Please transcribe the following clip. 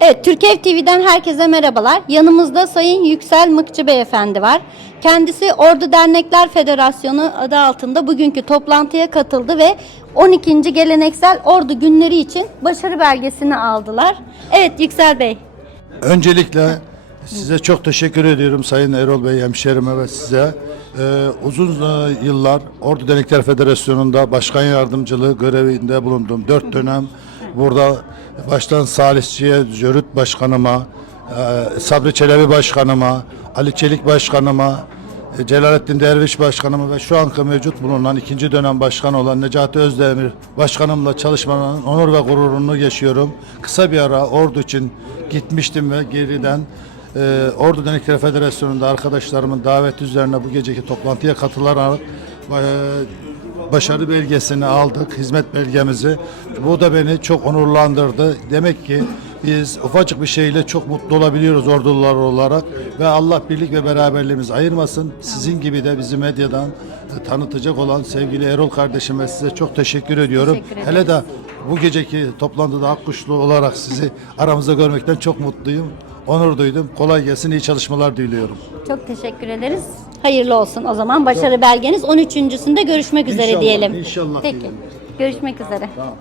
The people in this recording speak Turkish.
Evet, Türkiye TV'den herkese merhabalar. Yanımızda Sayın Yüksel Mıkçı Beyefendi var. Kendisi Ordu Dernekler Federasyonu adı altında bugünkü toplantıya katıldı ve 12. Geleneksel Ordu Günleri için başarı belgesini aldılar. Evet Yüksel Bey. Öncelikle size çok teşekkür ediyorum Sayın Erol Bey hemşerime ve size. Ee, uzun e, yıllar Ordu Dernekler Federasyonu'nda başkan yardımcılığı görevinde bulundum. Dört dönem burada baştan Salihçi'ye, Jörüt Başkanıma, e, Sabri Çelebi Başkanıma, Ali Çelik Başkanıma, e, Celalettin Derviş Başkanıma ve şu anki mevcut bulunan ikinci dönem başkan olan Necati Özdemir Başkanımla çalışmanın onur ve gururunu yaşıyorum. Kısa bir ara ordu için gitmiştim ve geriden e, Ordu Dernekleri Federasyonu'nda arkadaşlarımın daveti üzerine bu geceki toplantıya katılarak başarı belgesini aldık, hizmet belgemizi. Bu da beni çok onurlandırdı. Demek ki biz ufacık bir şeyle çok mutlu olabiliyoruz ordular olarak ve Allah birlik ve beraberliğimizi ayırmasın. Sizin gibi de bizi medyadan e, tanıtacak olan sevgili Erol kardeşime size çok teşekkür ediyorum. Teşekkür. Hele de bu geceki toplantıda Akkuşlu olarak sizi aramızda görmekten çok mutluyum. Onur duydum. Kolay gelsin, iyi çalışmalar diliyorum. Çok teşekkür ederiz. Hayırlı olsun o zaman. Başarı belgeniz 13.sünde görüşmek üzere İnşallah, diyelim. inşallah Peki. diyelim. Görüşmek üzere. Tamam.